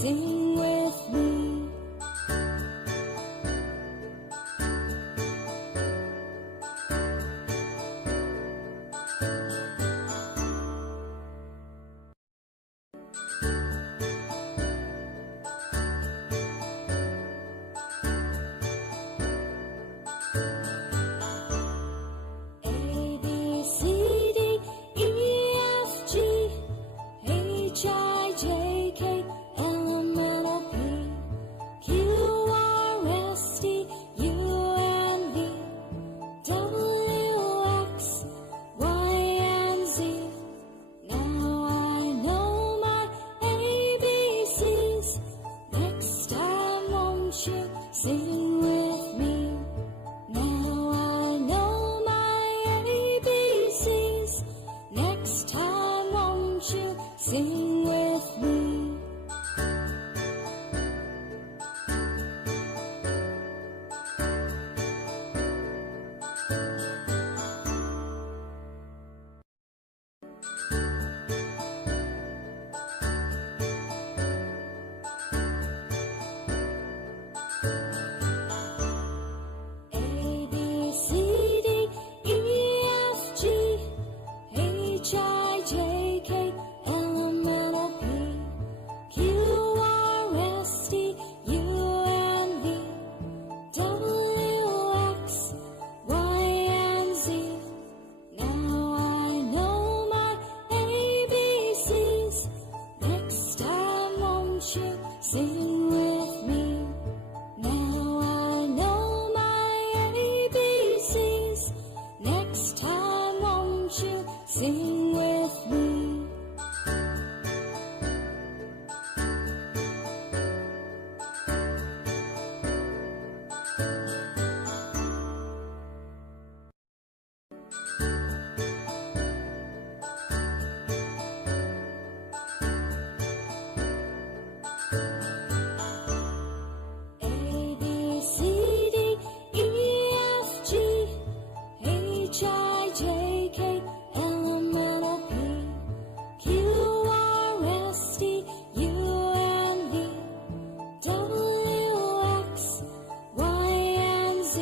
Sing with me. A, B, C, D, E, F, G, H, I, J, K, L, M, N, O, P, Q, R, S, T, U, and V, W, X, Y, and Z. Now I know my ABCs. Next time, won't you sing with me? Now I know my ABCs. Next time, won't you sing with me? A, B, C, D, E, F, G, H, I, J, K, L, M, N, O, P, Q, R, S, T, U, and V, W, X, Y, and Z. Now I know my ABCs. Next time, won't you sing with me? Now I know my ABCs. Next time, won't you sing with me? A, B, C, D, E, F, G, H, I, J, K, L, M, N, O, P, Q, R, S, T, U, and V, W, X, Y, and Z.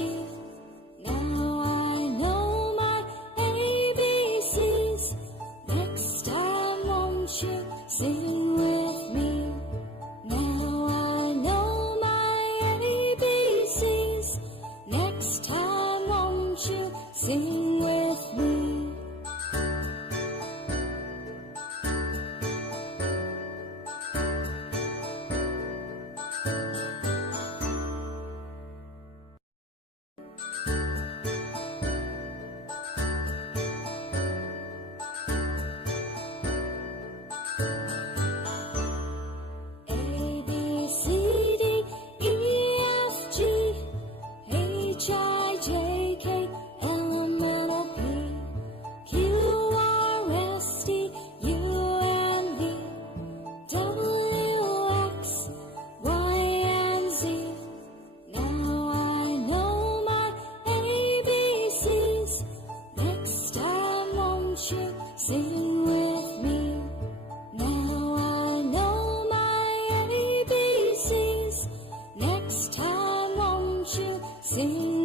Now I know my ABCs. Next time, won't you sing with me? Now I know my ABCs. Next time, won't you sing with me? A, B, C, D, E, F, G, H, I, J, K, L, M, N, O, P, Q, R, S, T, U, and V, W, X, Y, and Z. Now I know my ABCs. Next time, won't you sing with me? Now I know my ABCs. Next time, won't you sing